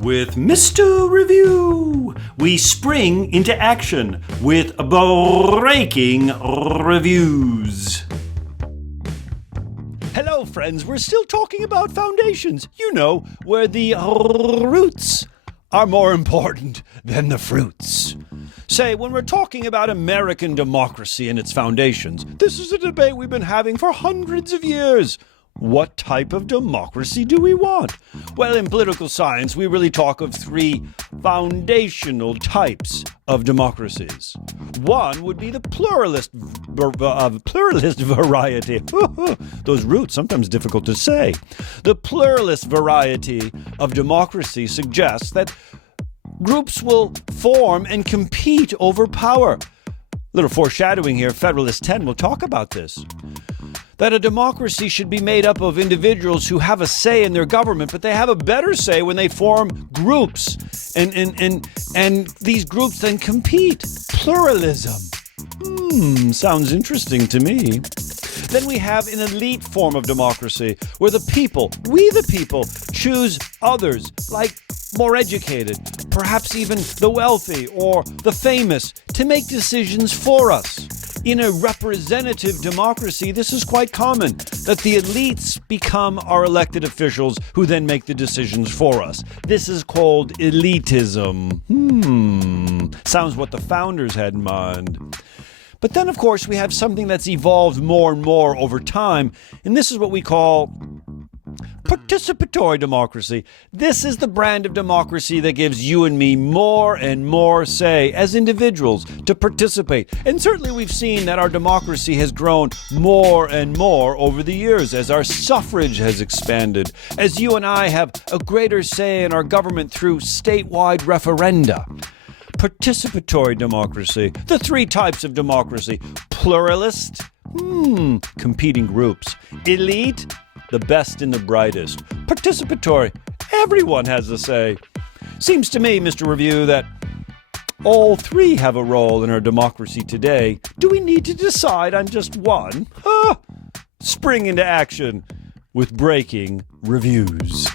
With Mr. Review, we spring into action with breaking reviews. Hello, friends. We're still talking about foundations. You know, where the roots are more important than the fruits. Say, when we're talking about American democracy and its foundations, this is a debate we've been having for hundreds of years. What type of democracy do we want? Well, in political science, we really talk of three foundational types of democracies. One would be the pluralist variety. Those roots, sometimes difficult to say. The pluralist variety of democracy suggests that groups will form and compete over power. Little foreshadowing here, Federalist 10 will talk about this. That a democracy should be made up of individuals who have a say in their government, but they have a better say when they form groups. And these groups then compete. Pluralism. Sounds interesting to me. Then we have an elite form of democracy where the people, we the people, choose others, like more educated, perhaps even the wealthy or the famous, to make decisions for us. In a representative democracy, this is quite common, that the elites become our elected officials who then make the decisions for us. This is called elitism. Sounds what the founders had in mind. But then, of course, we have something that's evolved more and more over time, and this is what we call participatory democracy. This is the brand of democracy that gives you and me more and more say as individuals to participate. And certainly we've seen that our democracy has grown more and more over the years as our suffrage has expanded, as you and I have a greater say in our government through statewide referenda. Participatory democracy, the three types of democracy: pluralist, competing groups; elite, the best and the brightest; participatory, everyone has a say. Seems to me, Mr. Review, that all three have a role in our democracy today. Do we need to decide on just one? Spring into action with breaking reviews.